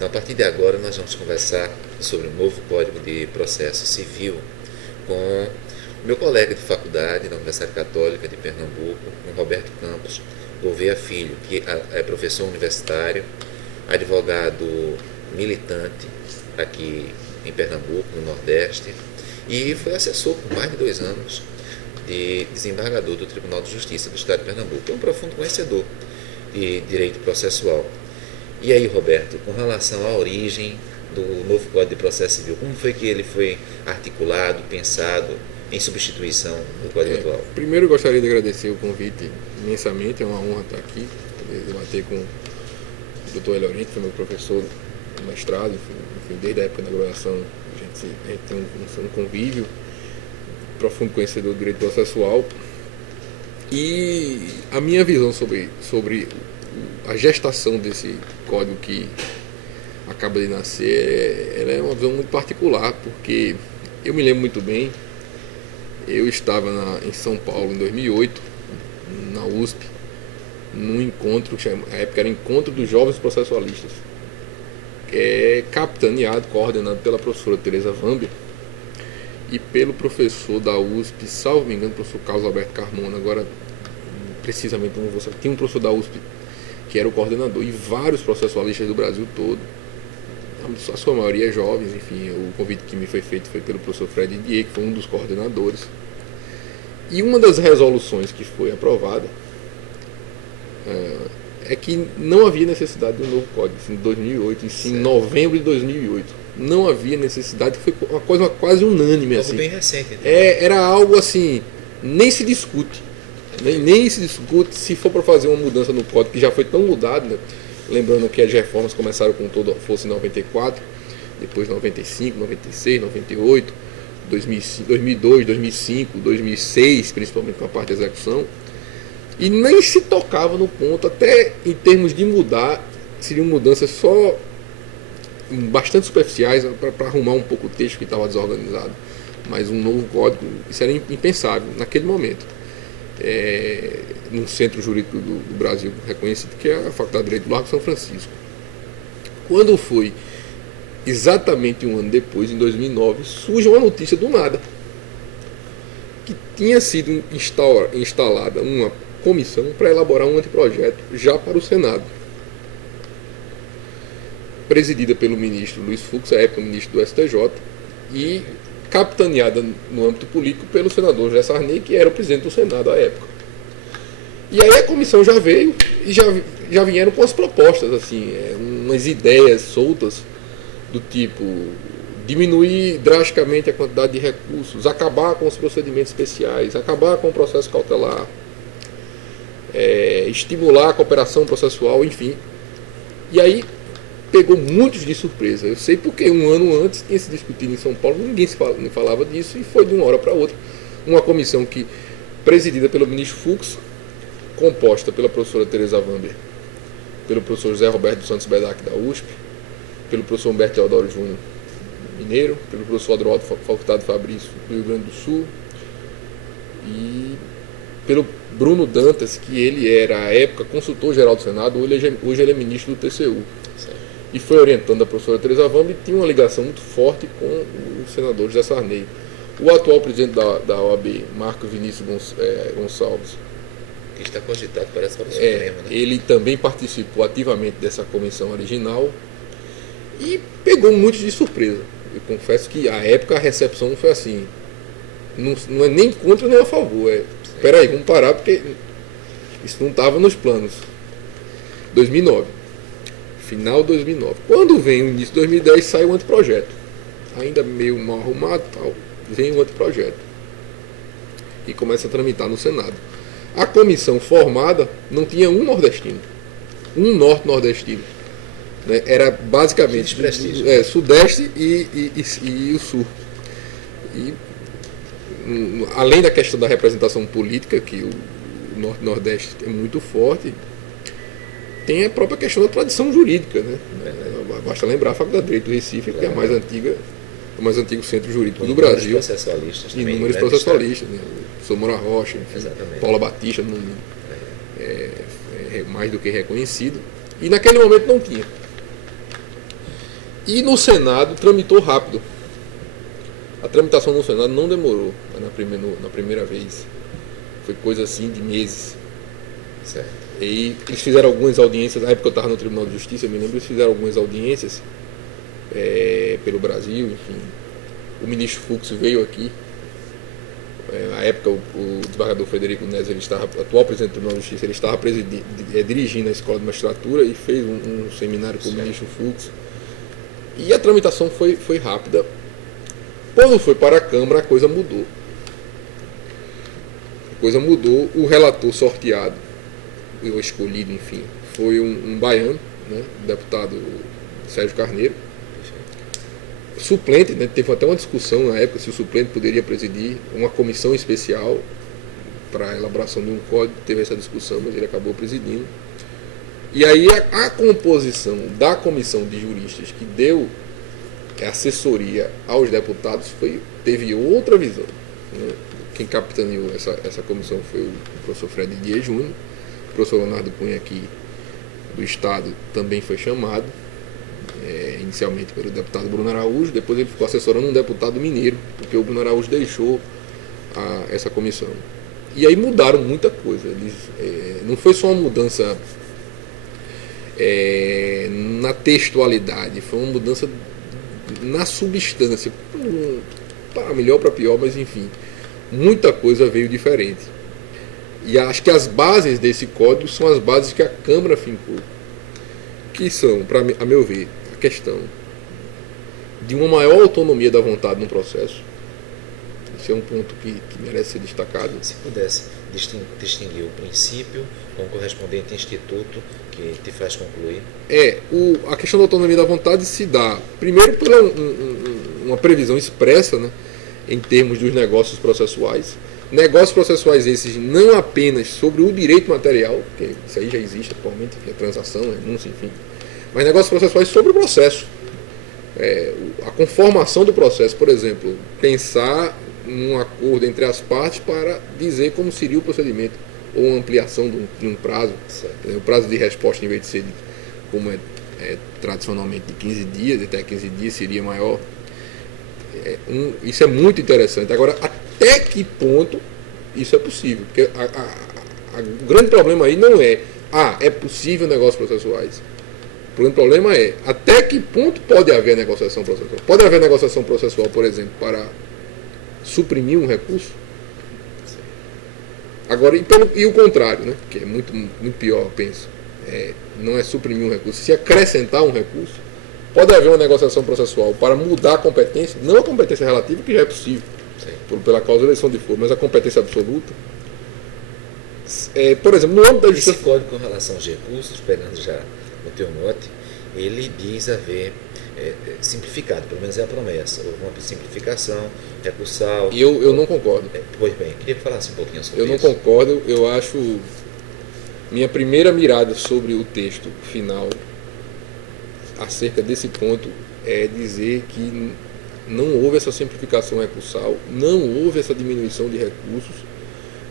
Então, a partir de agora, nós vamos conversar sobre o novo Código de Processo Civil com o meu colega de faculdade da Universidade Católica de Pernambuco, o Roberto Campos Gouveia Filho, que é professor universitário, advogado militante aqui em Pernambuco, no Nordeste, e foi assessor por mais de 2 anos de desembargador do Tribunal de Justiça do Estado de Pernambuco. É um profundo conhecedor de direito processual. E aí, Roberto, com relação à origem do novo Código de Processo Civil, como foi que ele foi articulado, pensado em substituição do Código atual? Primeiro, eu gostaria de agradecer o convite imensamente, é uma honra estar aqui, poder debater com o Dr. Eliorente, que foi meu professor no mestrado, enfim, desde a época da graduação a gente tem um convívio, profundo conhecedor do direito processual. E a minha visão sobre a gestação desse código que acaba de nascer, ela é uma visão muito particular, porque eu me lembro muito bem, eu estava em São Paulo em 2008, na USP, num encontro, a época era Encontro dos Jovens Processualistas, capitaneado, coordenado pela professora Teresa Vamber e pelo professor da USP, salvo me engano, o professor Carlos Alberto Carmona. Agora, precisamente, não vou saber, tinha um professor da USP que era o coordenador, e vários processualistas do Brasil todo, a sua maioria jovens. Enfim, o convite que me foi feito foi pelo professor Fred Dier, que foi um dos coordenadores. E uma das resoluções que foi aprovada é que não havia necessidade de um novo código, em 2008, em novembro de 2008. Não havia necessidade, foi uma coisa quase unânime. Algo assim. bem recente. Era algo assim, nem se discute. Nem se discute se for para fazer uma mudança no código, que já foi tão mudado, né? Lembrando que as reformas começaram com toda a força em 94, depois 95, 96, 98, 2002, 2005, 2006, principalmente com a parte da execução. E nem se tocava no ponto, até em termos de mudar, seriam mudanças só bastante superficiais para arrumar um pouco o texto que estava desorganizado. Mas um novo código, isso era impensável naquele momento. Num centro jurídico do Brasil reconhecido, que é a Faculdade de Direito do Largo São Francisco. Quando foi exatamente um ano depois, em 2009, surge uma notícia do nada, que tinha sido instalada uma comissão para elaborar um anteprojeto já para o Senado, presidida pelo ministro Luiz Fux, à época ministro do STJ, e capitaneada no âmbito político pelo senador José Sarney, que era o presidente do Senado à época. E aí a comissão já veio e já vieram com as propostas, assim, umas ideias soltas do tipo diminuir drasticamente a quantidade de recursos, acabar com os procedimentos especiais, acabar com o processo cautelar, estimular a cooperação processual, enfim. E aí pegou muitos de surpresa. Eu sei porque um ano antes tinha se discutido em São Paulo, ninguém falava disso, e foi de uma hora para outra uma comissão presidida pelo ministro Fux, composta pela professora Teresa Vamber, pelo professor José Roberto dos Santos Bedac da USP, pelo professor Humberto Teodoro Júnior, mineiro, pelo professor Adroaldo Facultado Fabrício, do Rio Grande do Sul, e pelo Bruno Dantas, que ele era, à época, consultor-geral do Senado, hoje ele é ministro do TCU. E foi orientando a professora Teresa Vamber, e tinha uma ligação muito forte com o senador José Sarney. O atual presidente da OAB, Marcos Vinícius Gonçalves, Que está cogitado, parece, para o Supremo, né? Ele também participou ativamente dessa comissão original e pegou muitos de surpresa. Eu confesso que, à época, a recepção foi assim, não é nem contra nem a favor. Espera aí, vamos parar, porque isso não estava nos planos. 2009. Final de 2009. Quando vem o início de 2010, sai o anteprojeto. Ainda meio mal arrumado, tal, vem o anteprojeto. E começa a tramitar no Senado. A comissão formada não tinha um nordestino. Um norte-nordestino. Né? Era basicamente Sudeste e o Sul. E, além da questão da representação política, que o Norte-Nordeste é muito forte, tem a própria questão da tradição jurídica, né? Basta lembrar a Faculdade de Direito do Recife, que é a mais antiga, o mais antigo centro jurídico do Brasil. Inúmeros processualistas, né? Somora Rocha, enfim, Paula Batista, mais do que reconhecido. E naquele momento não tinha. E no Senado tramitou rápido. A tramitação no Senado não demorou na primeira vez. Foi coisa assim de meses. Certo. E eles fizeram algumas audiências, na época eu estava no Tribunal de Justiça, eu me lembro, eles fizeram algumas audiências pelo Brasil, enfim. O ministro Fux veio aqui. Na época o desembargador Frederico Neves, ele estava, atual presidente do Tribunal de Justiça, ele estava dirigindo a Escola de Magistratura e fez um seminário com o ministro Fux. E a tramitação foi rápida. Quando foi para a Câmara, a coisa mudou. O relator sorteado, o escolhido, enfim, foi um baiano, né, o deputado Sérgio Carneiro. Suplente, né, teve até uma discussão na época se o suplente poderia presidir uma comissão especial para a elaboração de um código. Teve essa discussão, mas ele acabou presidindo. E aí a composição da comissão de juristas que deu assessoria aos deputados teve outra visão, né? Quem capitaneou essa comissão foi o professor Fred Dias Júnior. O professor Leonardo Cunha, aqui do Estado, também foi chamado, inicialmente pelo deputado Bruno Araújo. Depois ele ficou assessorando um deputado mineiro, porque o Bruno Araújo deixou essa comissão. E aí mudaram muita coisa. Não foi só uma mudança na textualidade, foi uma mudança na substância, para melhor ou para pior, mas enfim, muita coisa veio diferente. E acho que as bases desse código são as bases que a Câmara fincou, que são, a meu ver, a questão de uma maior autonomia da vontade no processo. Esse é um ponto que merece ser destacado. Se pudesse distinguir o princípio com o correspondente instituto que te faz concluir. A questão da autonomia da vontade se dá, primeiro, por uma previsão expressa, né, em termos dos negócios processuais. Negócios processuais esses não apenas sobre o direito material, porque isso aí já existe atualmente, que é transação, renúncia, enfim, mas negócios processuais sobre o processo. A conformação do processo, por exemplo, pensar num acordo entre as partes para dizer como seria o procedimento, ou uma ampliação de um prazo. O prazo de resposta, em vez de ser como tradicionalmente de 15 dias, até 15 dias seria maior. Isso é muito interessante. Agora, até que ponto isso é possível? Porque o grande problema aí não é possível negócios processuais. O grande problema é até que ponto pode haver negociação processual. Pode haver negociação processual, por exemplo, para suprimir um recurso? Agora, então, e o contrário, né? Que é muito, muito pior, eu penso. Não é suprimir um recurso, se acrescentar um recurso. Pode haver uma negociação processual para mudar a competência, não a competência relativa, que já é possível, pela causa da eleição de foro, mas a competência absoluta. Por exemplo, no âmbito da justiça... Esse código com relação aos recursos, pegando já o teu note, ele diz haver simplificado, pelo menos é a promessa, houve uma simplificação recursal. E eu não concordo. Pois bem, queria que falasse um pouquinho sobre isso. Eu não concordo, eu acho... Minha primeira mirada sobre o texto final acerca desse ponto é dizer que não houve essa simplificação recursal, não houve essa diminuição de recursos.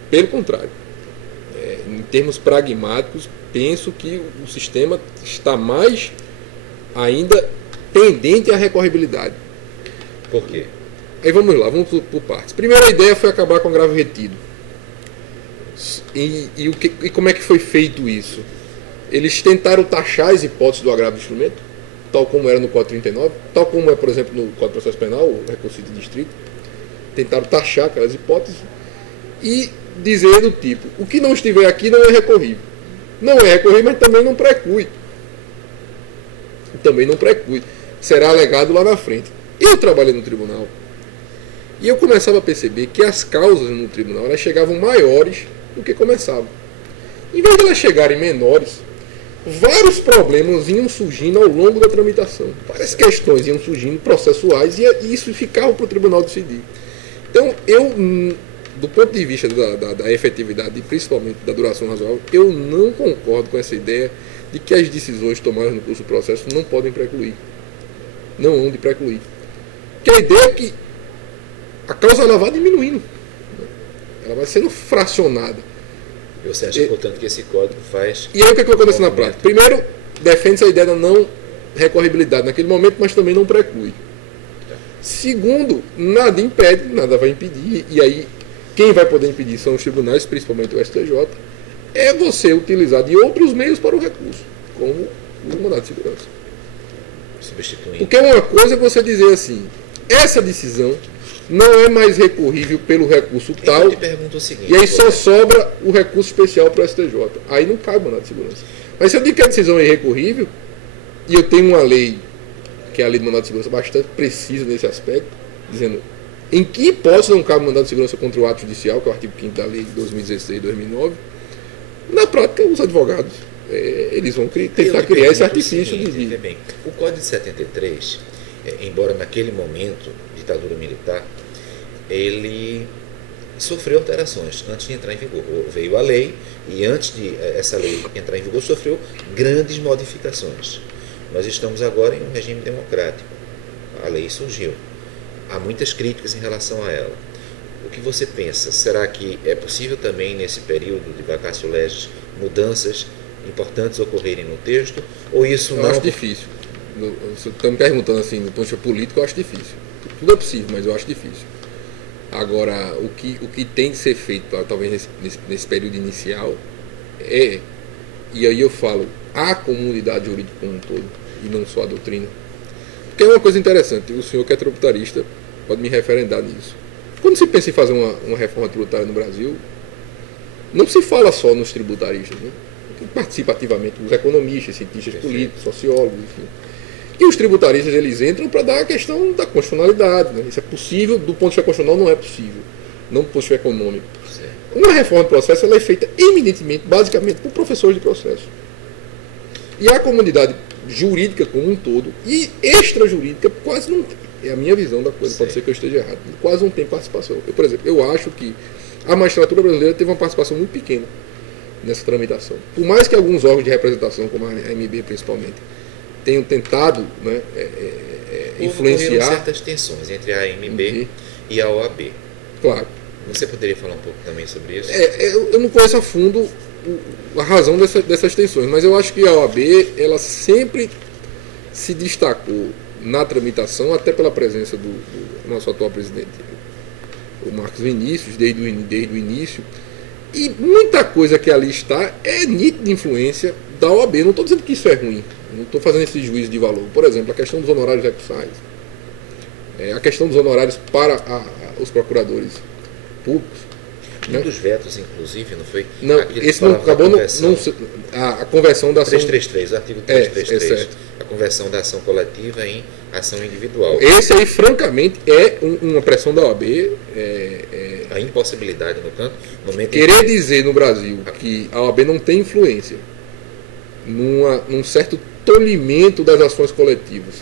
Pelo contrário, em termos pragmáticos, penso que o sistema está mais ainda tendente à recorribilidade. Por quê? Aí vamos lá, vamos por partes. Primeira ideia foi acabar com o agravo retido. E como é que foi feito isso? Eles tentaram taxar as hipóteses do agravo de instrumento, tal como era no Código 39, tal como é, por exemplo, no Código de Processo Penal, o recurso de distrito. Tentaram taxar aquelas hipóteses e dizer do tipo, o que não estiver aqui não é recorrível. Não é recorrível, mas também não preclui. Será alegado lá na frente. Eu trabalhei no tribunal e eu começava a perceber que as causas no tribunal elas chegavam maiores do que começavam. Em vez de elas chegarem menores, vários problemas iam surgindo ao longo da tramitação. Várias questões iam surgindo processuais e isso ficava para o tribunal decidir. Então, do ponto de vista da efetividade e principalmente da duração razoável, eu não concordo com essa ideia de que as decisões tomadas no curso do processo não podem precluir. Não hão de precluir. Porque a ideia é que a causa ela vai diminuindo. Ela vai sendo fracionada. Você acha, portanto, que esse código faz... E aí o que acontece na prática? Primeiro, defende-se a ideia da não recorribilidade naquele momento, mas também não preclui. Segundo, nada impede, nada vai impedir, e aí quem vai poder impedir são os tribunais, principalmente o STJ, é você utilizar de outros meios para o recurso, como o mandado de segurança. Substituindo. Porque uma coisa é você dizer assim, essa decisão não é mais recorrível pelo recurso tal, Eu te pergunto o seguinte, e aí só sobra o recurso especial para o STJ. Aí não cabe o mandado de segurança. Mas se eu digo que a decisão é irrecorrível, e eu tenho uma lei, que é a lei do mandado de segurança, bastante precisa nesse aspecto, dizendo em que hipótese não cabe o mandado de segurança contra o ato judicial, que é o artigo 5º da lei de 2016-2009, na prática, os advogados eles vão tentar criar esse artifício de... Bem, o Código de 73, embora naquele momento, ditadura militar, ele sofreu alterações antes de entrar em vigor. Veio a lei e antes de essa lei entrar em vigor sofreu grandes modificações. Nós estamos agora em um regime democrático. A lei surgiu. Há muitas críticas em relação a ela. O que você pensa? Será que é possível também, nesse período de vacatio legis, mudanças importantes ocorrerem no texto? Ou isso não... Eu acho difícil. Você está me perguntando assim, do ponto de vista político, eu acho difícil. Tudo é possível, mas eu acho difícil. Agora, o que tem que ser feito, talvez nesse período inicial, e aí eu falo, a comunidade jurídica como um todo, e não só a doutrina. Porque é uma coisa interessante, o senhor que é tributarista pode me referendar nisso. Quando se pensa em fazer uma reforma tributária no Brasil, não se fala só nos tributaristas, né? Participa ativamente os economistas, cientistas políticos, sociólogos, enfim. E os tributaristas, eles entram para dar a questão da constitucionalidade, né? Isso é possível, do ponto de vista constitucional não é possível, não do ponto de vista econômico. Certo. Uma reforma de processo ela é feita eminentemente, basicamente, por professores de processo. E a comunidade jurídica como um todo, e extrajurídica, quase não tem. É a minha visão da coisa, pode ser que eu esteja errado. Quase não tem participação. Por exemplo, eu acho que a magistratura brasileira teve uma participação muito pequena nessa tramitação. Por mais que alguns órgãos de representação, como a AMB principalmente, tenham tentado, né, influenciar... certas tensões entre a AMB e a OAB. Claro. Você poderia falar um pouco também sobre isso? Eu não conheço a fundo a razão dessas tensões, mas eu acho que a OAB ela sempre se destacou na tramitação, até pela presença do nosso atual presidente, o Marcos Vinícius, desde o início, e muita coisa que ali está é nítida influência da OAB. Não estou dizendo que isso é ruim, não estou fazendo esse juízo de valor. Por exemplo, a questão dos honorários recursais, a questão dos honorários para os procuradores públicos. Um dos vetos, inclusive, não foi? Não, esse não acabou, a conversão da ação... 333, o artigo 333. A conversão da ação coletiva em ação individual. Esse aí, francamente, é uma pressão da OAB. A impossibilidade, no canto, querer dizer no Brasil que a OAB não tem influência num certo tolimento das ações coletivas,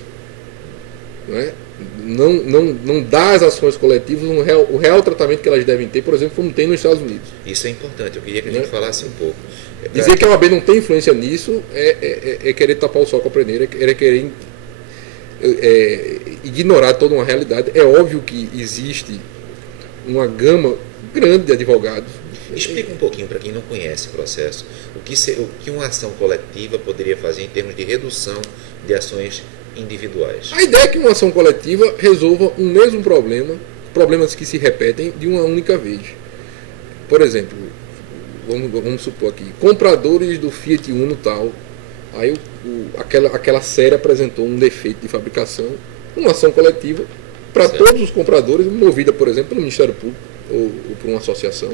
não dá às ações coletivas o real tratamento que elas devem ter, por exemplo, como tem nos Estados Unidos. Isso é importante, eu queria que a gente falasse um pouco. Dizer que a OAB não tem influência nisso é querer tapar o sol com a peneira, é querer ignorar toda uma realidade. É óbvio que existe uma gama grande de advogados. Explica um pouquinho para quem não conhece o processo, o que uma ação coletiva poderia fazer em termos de redução de ações individuais. A ideia é que uma ação coletiva resolva um mesmo problemas que se repetem de uma única vez. Por exemplo, vamos supor aqui, compradores do Fiat Uno tal, aí aquela série apresentou um defeito de fabricação, uma ação coletiva para todos os compradores, movida, por exemplo, pelo Ministério Público ou por uma associação,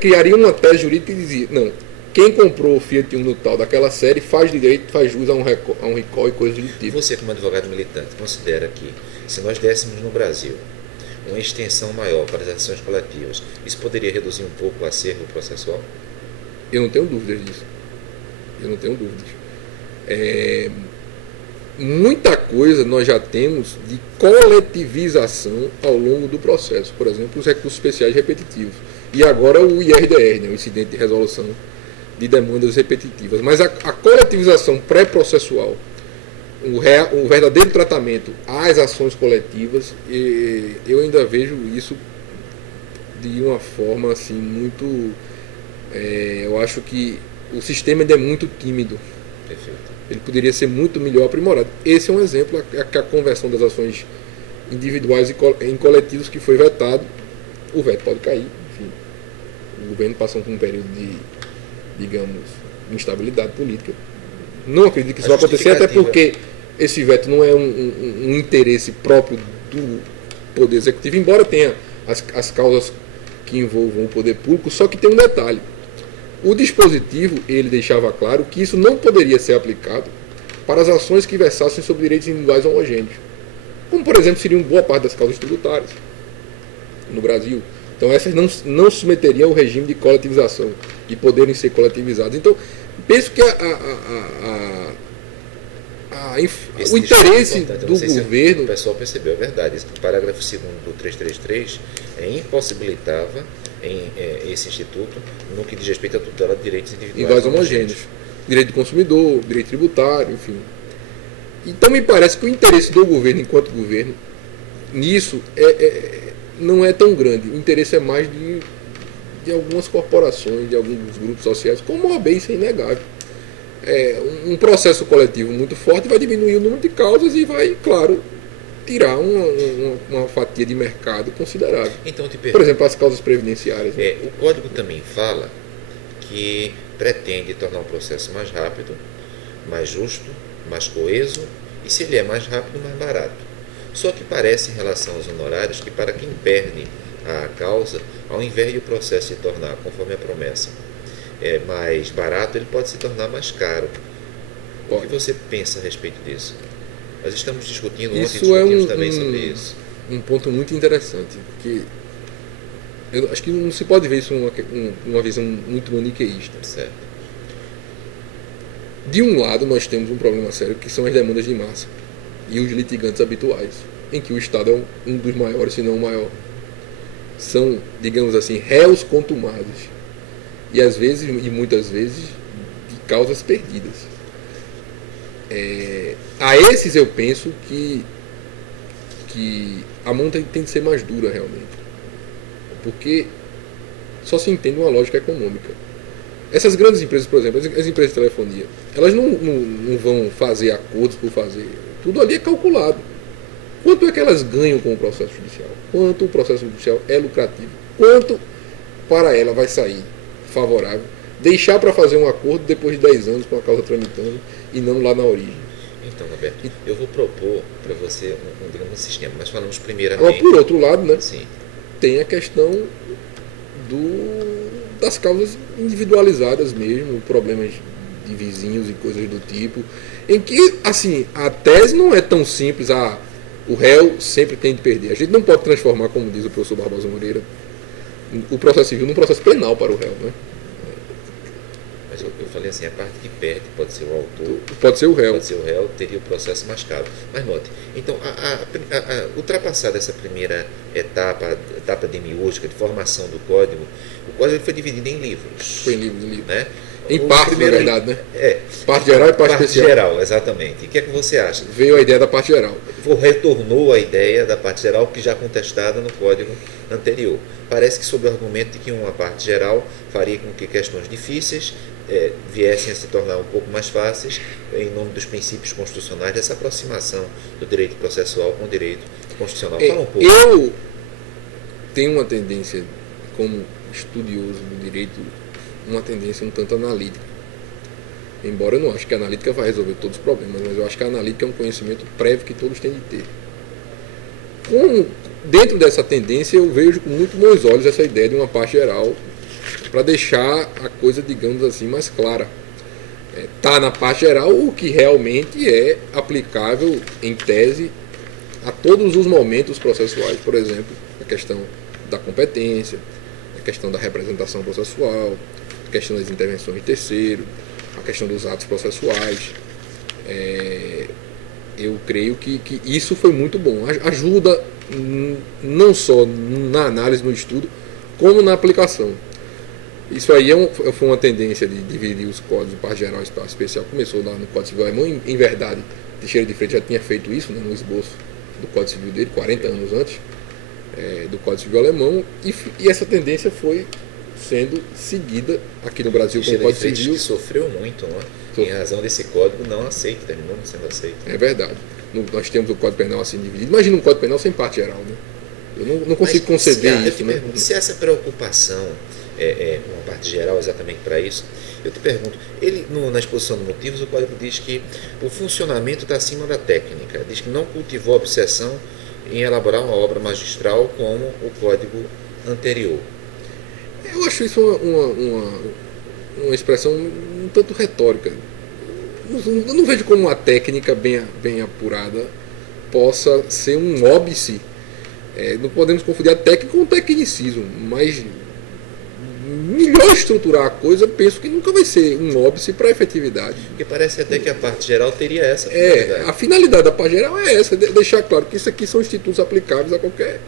criaria uma tese jurídica e dizia, não, quem comprou o Fiat Uno tal daquela série faz direito, faz jus a um recall e coisas do tipo. Você, como advogado militante, considera que se nós dessemos no Brasil uma extensão maior para as ações coletivas, isso poderia reduzir um pouco o acervo processual? Eu não tenho dúvidas disso. Muita coisa nós já temos de coletivização ao longo do processo. Por exemplo, os recursos especiais repetitivos. E agora o IRDR, o Incidente de Resolução de Demandas Repetitivas. Mas a coletivização pré-processual, o verdadeiro tratamento às ações coletivas, eu ainda vejo isso de uma forma assim muito... eu acho que o sistema ainda é muito tímido Perfeito. Ele poderia ser muito melhor aprimorado. Esse é um exemplo, a conversão das ações individuais em coletivos que foi vetado. O veto pode cair, enfim. O governo passou por um período de, digamos, instabilidade política. Não acredito que isso vai acontecer, até porque esse veto não é um interesse próprio do Poder Executivo, embora tenha as causas que envolvam o poder público, só que tem um detalhe. O dispositivo, ele deixava claro que isso não poderia ser aplicado para as ações que versassem sobre direitos individuais homogêneos, como, por exemplo, seriam boa parte das causas tributárias no Brasil. Então, essas não se submeteriam ao regime de coletivização, de poderem ser coletivizadas. Então, penso que o interesse do governo... O pessoal percebeu, é verdade. O parágrafo 2º do 333 impossibilitava esse instituto no que diz respeito à tutela de direitos individuais homogêneos. Direito do consumidor, direito tributário, enfim. Então me parece que o interesse do governo, enquanto governo, nisso não é tão grande. O interesse é mais de algumas corporações, de alguns grupos sociais, como a OAB, isso é inegável. Um processo coletivo muito forte vai diminuir o número de causas e vai, claro, tirar uma fatia de mercado considerável. Então, eu te pergunto, por exemplo, as causas previdenciárias. Né? O Código também fala que pretende tornar o processo mais rápido, mais justo, mais coeso e, se ele é mais rápido, mais barato. Só que parece, em relação aos honorários, que para quem perde a causa, ao invés de o processo se tornar, conforme a promessa, mais barato, ele pode se tornar mais caro. O que você pensa a respeito disso? Nós estamos discutindo, ontem discutimos também sobre isso. Um ponto muito interessante, porque eu acho que não se pode ver isso uma visão muito maniqueísta. Certo. De um lado, nós temos um problema sério, que são as demandas de massa e os litigantes habituais, em que o Estado é um dos maiores, se não o maior. São, digamos assim, réus contumados. E às vezes, e muitas vezes, de causas perdidas. A esses eu penso que a mão tem que ser mais dura realmente. Porque só se entende uma lógica econômica. Essas grandes empresas, por exemplo, as empresas de telefonia, elas não vão fazer acordos por fazer. Tudo ali é calculado. Quanto é que elas ganham com o processo judicial? Quanto o processo judicial é lucrativo? Quanto para ela vai sair favorável? Deixar para fazer um acordo depois de 10 anos com a causa tramitando e não lá na origem. Então, Roberto, eu vou propor para você digamos, um sistema, mas falamos primeiramente... Por outro lado, né, sim, tem a questão das causas individualizadas mesmo, problemas de vizinhos e coisas do tipo, em que, assim, a tese não é tão simples, o réu sempre tem de perder. A gente não pode transformar, como diz o professor Barbosa Moreira, o processo civil num processo penal para o réu, né? Mas eu falei assim, a parte que perde pode ser o autor, pode ser o réu. Pode ser o réu, teria o processo mais caro. Mas note, então, ultrapassada essa primeira etapa demiúrgica de formação do código, o código foi dividido em livros. Foi em livros. Né? Em parte, na verdade, né? Parte geral e parte especial. Parte geral, exatamente. E o que é que você acha? Veio a ideia da parte geral. Retornou a ideia da parte geral, que já contestada no código anterior. Parece que sob o argumento de que uma parte geral faria com que questões difíceis viessem a se tornar um pouco mais fáceis em nome dos princípios constitucionais, dessa aproximação do direito processual com o direito constitucional. Fala um pouco. Eu tenho uma tendência, como estudioso do direito, uma tendência um tanto analítica. Embora eu não acho que a analítica vai resolver todos os problemas, mas eu acho que a analítica é um conhecimento prévio que todos têm de ter. Dentro dessa tendência, eu vejo com muito bons olhos essa ideia de uma parte geral, para deixar a coisa, digamos assim, mais clara. Está na parte geral o que realmente é aplicável, em tese, a todos os momentos processuais. Por exemplo, a questão da competência, a questão da representação processual, a questão das intervenções de terceiro, a questão dos atos processuais. Eu creio que isso foi muito bom. Ajuda não só na análise, no estudo, como na aplicação. Isso aí foi uma tendência de dividir os códigos de parte geral e parte especial. Começou lá no Código Civil Alemão. Em verdade, Teixeira de Freitas já tinha feito isso, né, no esboço do Código Civil dele, 40 anos antes do Código Civil Alemão. E essa tendência foi sendo seguida aqui no Brasil com o Sheila Código Freitas, Civil. que sofreu muito, não é? Em razão desse código não aceito, terminou não sendo aceito. É verdade. Nós temos o Código Penal assim dividido. Imagina um Código Penal sem parte geral, né? Eu não consigo conceber isso, né? Se essa preocupação é uma parte geral exatamente para isso, eu te pergunto, na exposição de motivos, o Código diz que o funcionamento está acima da técnica, diz que não cultivou a obsessão em elaborar uma obra magistral como o Código anterior. Eu acho isso uma expressão um tanto retórica. Eu não vejo como uma técnica bem apurada possa ser um óbice. Não podemos confundir a técnica com o tecnicismo, mas melhor estruturar a coisa, penso que nunca vai ser um óbice para a efetividade. Porque parece até que a parte geral teria essa finalidade. A finalidade da parte geral é essa, deixar claro que isso aqui são institutos aplicáveis a qualquer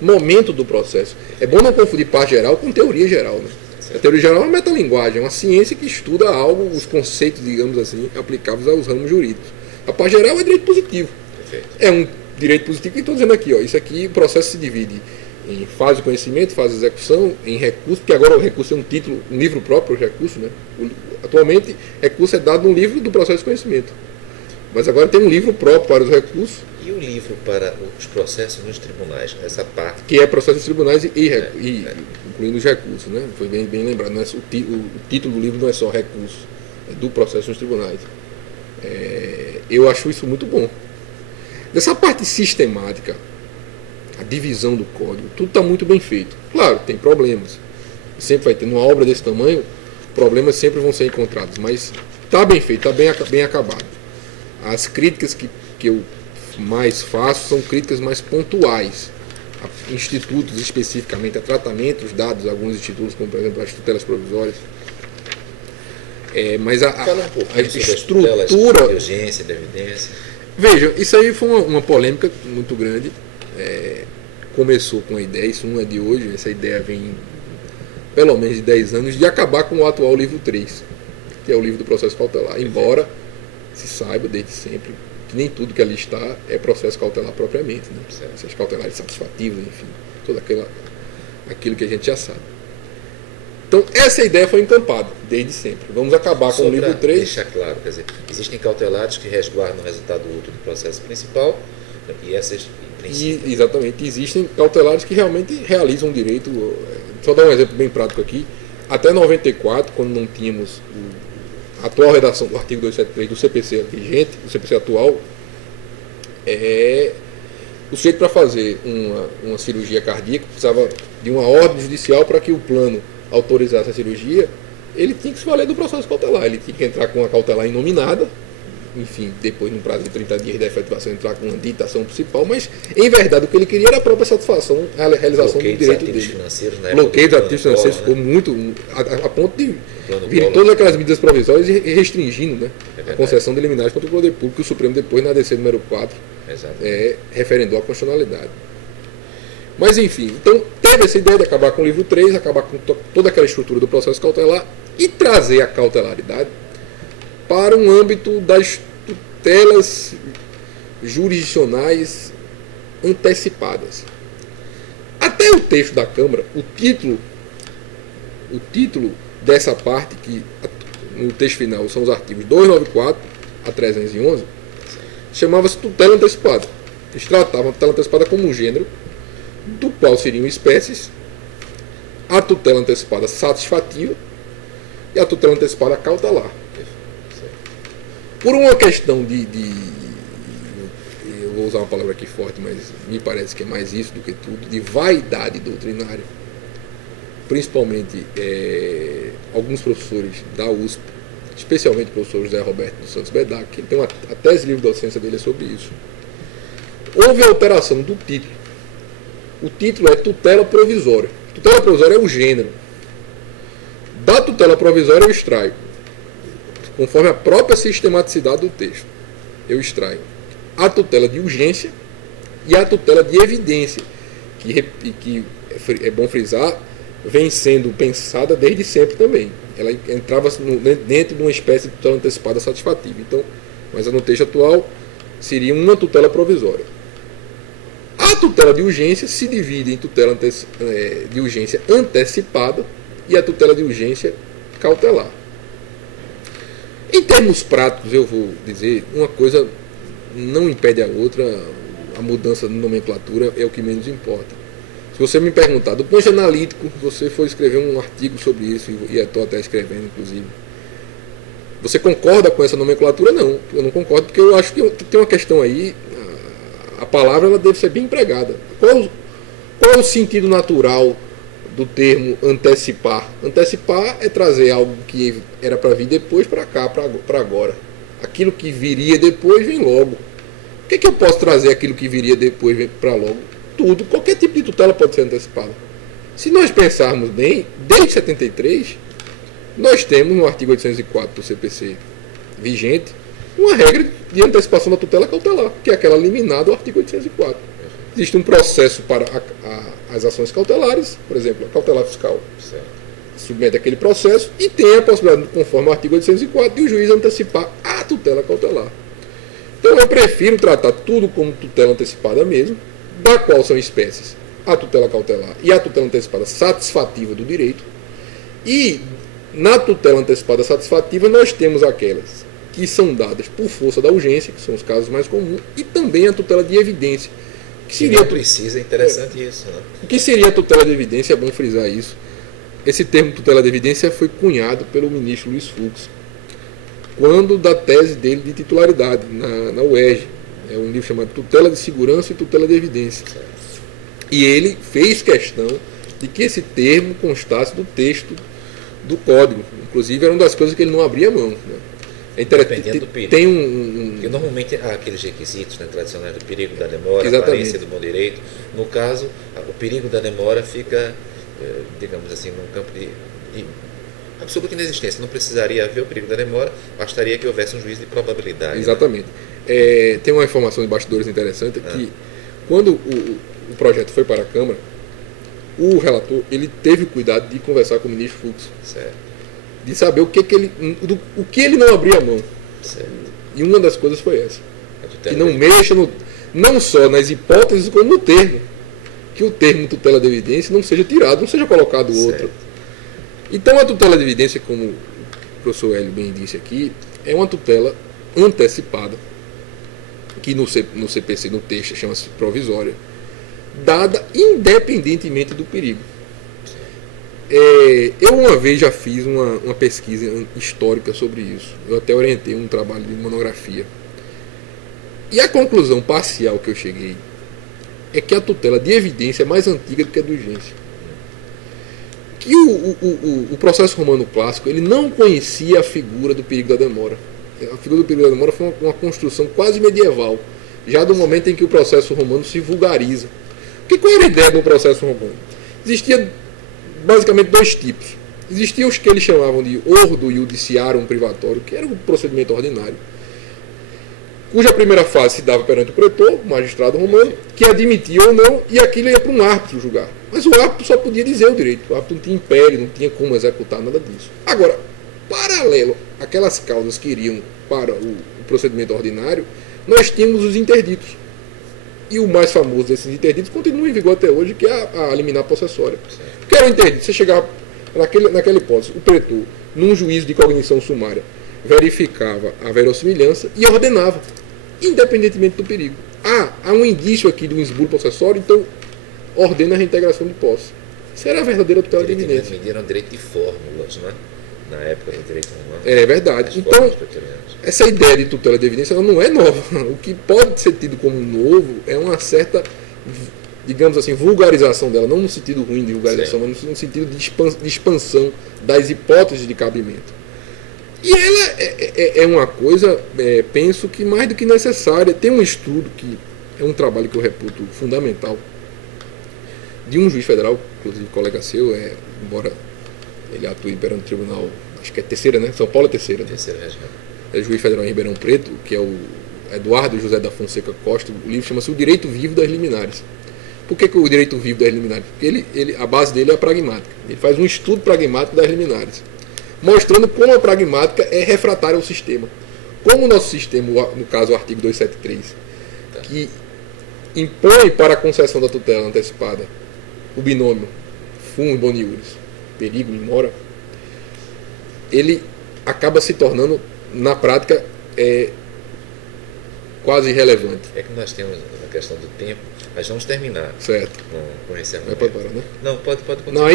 momento do processo. É bom não confundir parte geral com teoria geral, né? A teoria geral é uma metalinguagem, é uma ciência que estuda algo, os conceitos, digamos assim, aplicáveis aos ramos jurídicos. A parte geral é direito positivo. Perfeito. É um direito positivo que estou dizendo aqui, ó. Isso aqui, o processo se divide em fase de conhecimento, fase de execução, em recurso, porque agora o recurso é um título, um livro próprio, o recurso, né? Atualmente, recurso é dado no livro do processo de conhecimento. Mas agora tem um livro próprio para os recursos. E o livro para os processos nos tribunais, essa parte? Que é processo dos tribunais incluindo os recursos, né? Foi bem lembrado. Não é, o título do livro não é só recurso, é do processo nos tribunais. Eu acho isso muito bom. Dessa parte sistemática, a divisão do código, tudo está muito bem feito. Claro, tem problemas. Sempre vai ter, numa obra desse tamanho, problemas sempre vão ser encontrados, mas está bem feito, está bem acabado. As críticas que eu mais faço são críticas mais pontuais a institutos especificamente, a tratamentos dados a alguns institutos, como por exemplo as tutelas provisórias. Mas Fala um pouquinho a estrutura de urgência, de evidência. Veja, isso aí foi uma polêmica muito grande. Começou com a ideia, isso não é de hoje, essa ideia vem pelo menos de 10 anos, de acabar com o atual livro 3, que é o livro do processo cautelar, embora se saiba desde sempre que nem tudo que ali está é processo cautelar propriamente, né? Processos cautelares satisfativos, enfim, tudo aquilo que a gente já sabe. Então, essa ideia foi encampada desde sempre. Vamos acabar com o livro 3. Deixar claro, quer dizer, existem cautelares que resguardam o resultado útil do processo principal e essas, em princípio. Exatamente, existem cautelares que realmente realizam o direito. Só dar um exemplo bem prático aqui. Até 94, quando não tínhamos a atual redação do artigo 273 do CPC vigente, do CPC atual, o sujeito para fazer uma cirurgia cardíaca precisava de uma ordem judicial para que o plano autorizasse a cirurgia. Ele tinha que se valer do processo cautelar, ele tinha que entrar com a cautelar inominada, enfim, depois no prazo de 30 dias da efetivação entrar com uma ditação principal, mas em verdade o que ele queria era a própria satisfação, a realização do direito dele. Bloqueio dos ativos financeiros ficou muito, a ponto de vir todas aquelas medidas provisórias e restringindo, né, a concessão de liminares contra o poder público, que o Supremo depois na ADC número 4 referendou a constitucionalidade. Mas enfim, então teve essa ideia de acabar com o livro 3, acabar com toda aquela estrutura do processo cautelar e trazer a cautelaridade para um âmbito das tutelas jurisdicionais antecipadas. Até o texto da Câmara, o título dessa parte, que no texto final são os artigos 294 a 311, chamava-se tutela antecipada. Eles tratavam a tutela antecipada como um gênero, do qual seriam espécies, a tutela antecipada satisfativa e a tutela antecipada cautelar. Por uma questão eu vou usar uma palavra aqui forte, mas me parece que é mais isso do que tudo, de vaidade doutrinária, principalmente alguns professores da USP, especialmente o professor José Roberto dos Santos Bedak, que tem a tese de livre docência dele sobre isso. Houve a alteração do título. O título é tutela provisória. Tutela provisória é o gênero. Da tutela provisória eu extraio, conforme a própria sistematicidade do texto, eu extraio a tutela de urgência e a tutela de evidência, que é bom frisar, vem sendo pensada desde sempre também. Ela entrava dentro de uma espécie de tutela antecipada satisfativa. Então, mas no texto atual seria uma tutela provisória. A tutela de urgência se divide em tutela de urgência antecipada e a tutela de urgência cautelar. Em termos práticos, eu vou dizer, uma coisa não impede a outra, a mudança de nomenclatura é o que menos importa. Se você me perguntar, do ponto de vista analítico, você for escrever um artigo sobre isso, e estou até escrevendo, inclusive, você concorda com essa nomenclatura? Não, eu não concordo, porque eu acho que tem uma questão aí, a palavra ela deve ser bem empregada. Qual é o sentido natural do termo antecipar? Antecipar é trazer algo que era para vir depois para cá, para agora. Aquilo que viria depois vem logo. O que eu posso trazer aquilo que viria depois para logo? Tudo, qualquer tipo de tutela pode ser antecipada. Se nós pensarmos bem, desde 73, nós temos no artigo 804 do CPC vigente uma regra de antecipação da tutela cautelar, que é aquela liminar do artigo 804. Existe um processo para as ações cautelares, por exemplo, a cautelar fiscal. Certo. Submete aquele processo e tem a possibilidade, conforme o artigo 804, de o juiz antecipar a tutela cautelar. Então eu prefiro tratar tudo como tutela antecipada mesmo, da qual são espécies a tutela cautelar e a tutela antecipada satisfativa do direito. E na tutela antecipada satisfativa nós temos aquelas que são dadas por força da urgência, que são os casos mais comuns, e também a tutela de evidência. Que seria, não precisa, é interessante isso. Né? O que seria a tutela de evidência? É bom frisar isso. Esse termo tutela de evidência foi cunhado pelo ministro Luiz Fux, quando da tese dele de titularidade na UERJ. É um livro chamado Tutela de Segurança e Tutela de Evidência. E ele fez questão de que esse termo constasse do texto do código. Inclusive, era uma das coisas que ele não abria mão. Né? É dependendo do perigo. Tem Porque normalmente há aqueles requisitos, né, tradicionais do perigo da demora, exatamente, aparência do bom direito. No caso, o perigo da demora fica, digamos assim, num campo de absoluta inexistência. Não precisaria haver o perigo da demora, bastaria que houvesse um juízo de probabilidade. Exatamente. Né? Tem uma informação de bastidores interessante, que quando o projeto foi para a Câmara, o relator ele teve o cuidado de conversar com o ministro Fux. Certo. De saber o que ele não abria mão. Certo. E uma das coisas foi essa. Que não mexa não só nas hipóteses, como no termo. Que o termo tutela de evidência não seja tirado, não seja colocado outro. Então a tutela de evidência, como o professor Hélio bem disse aqui, é uma tutela antecipada, que no CPC, no texto, chama-se provisória, dada independentemente do perigo. Eu uma vez já fiz uma pesquisa histórica sobre isso. Eu até orientei um trabalho de monografia. E a conclusão parcial que eu cheguei é que a tutela de evidência é mais antiga do que a de urgência. Que o processo romano clássico ele não conhecia a figura do perigo da demora. A figura do perigo da demora foi uma construção quase medieval, já do momento em que o processo romano se vulgariza. Qual era a ideia do processo romano? Existia basicamente dois tipos. Existiam os que eles chamavam de ordo iudiciarum privatório, que era o procedimento ordinário, cuja primeira fase se dava perante o pretor, o magistrado romano, que admitia ou não, e aquilo ia para um árbitro julgar. Mas o árbitro só podia dizer o direito, o árbitro não tinha império, não tinha como executar nada disso. Agora, paralelo àquelas causas que iriam para o procedimento ordinário, nós tínhamos os interditos. E o mais famoso desses interditos continua em vigor até hoje, que é a liminar possessória. O que era o interdito? Você chegava naquela hipótese, o pretor, num juízo de cognição sumária, verificava a verossimilhança e ordenava, independentemente do perigo. Há um indício aqui de um esbulho possessório, então ordena a reintegração de posse. Isso era a verdadeira tutela de evidência. Mediram direito de fórmulas, né? Na época do direito romano. É verdade. Então, essa ideia de tutela de evidência ela não é nova. O que pode ser tido como novo é uma certa, digamos assim, vulgarização dela, não no sentido ruim de vulgarização, mas no sentido de expansão das hipóteses de cabimento. E ela é uma coisa, penso que mais do que necessária. Tem um estudo que é um trabalho que eu reputo fundamental, de um juiz federal, inclusive colega seu, embora ele atue perante o tribunal, acho que é terceira, né? São Paulo é terceira. Né? Terceira região. É juiz federal em Ribeirão Preto, que é o Eduardo José da Fonseca Costa. O livro chama-se O Direito Vivo das Liminares. Por que o direito vivo das liminares? Porque a base dele é a pragmática. Ele faz um estudo pragmático das liminares, mostrando como a pragmática é refratária ao sistema. Como o nosso sistema, no caso o artigo 273, que impõe para a concessão da tutela antecipada o binômio fum e boniuris, perigo em mora, ele acaba se tornando, na prática, quase irrelevante. É que nós temos a questão do tempo, mas vamos terminar Certo. com esse Não argumento. pode parar, né? Não, pode Não, continuar.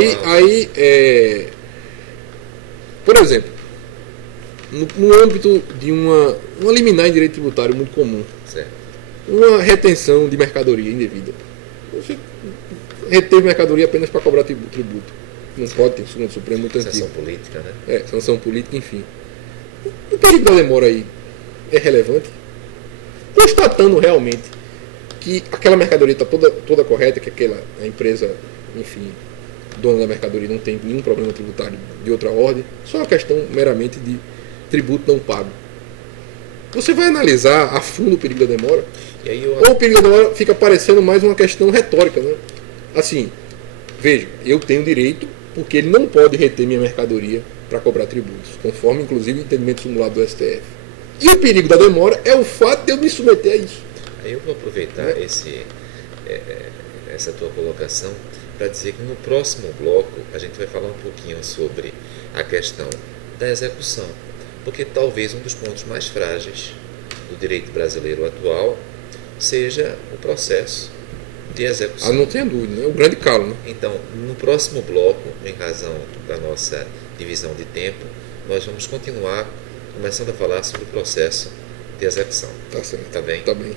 por exemplo, no âmbito de uma liminar em direito tributário muito comum, Certo. uma retenção de mercadoria indevida. Você reteve mercadoria apenas para cobrar tributo. Não pode, tem segundo Supremo muito antigo. Sanção política, né? Sanção política, enfim. O período da demora aí é relevante? Constatando realmente que aquela mercadoria está toda correta, que a empresa, enfim, dona da mercadoria não tem nenhum problema tributário de outra ordem, só uma questão meramente de tributo não pago. Você vai analisar a fundo o período da demora? E aí Ou o período da demora fica parecendo mais uma questão retórica, né? Assim, veja, eu tenho direito porque ele não pode reter minha mercadoria para cobrar tributos, conforme inclusive o entendimento simulado do STF. E o perigo da demora é o fato de eu me submeter a isso. Aí eu vou aproveitar essa tua colocação para dizer que no próximo bloco a gente vai falar um pouquinho sobre a questão da execução, porque talvez um dos pontos mais frágeis do direito brasileiro atual seja o processo de execução. Não tenha dúvida, né? O grande calo, né? Então, no próximo bloco, em razão da nossa divisão de tempo, nós vamos continuar começando a falar sobre o processo de execução. Tá certo. Tá bem? Tá bem.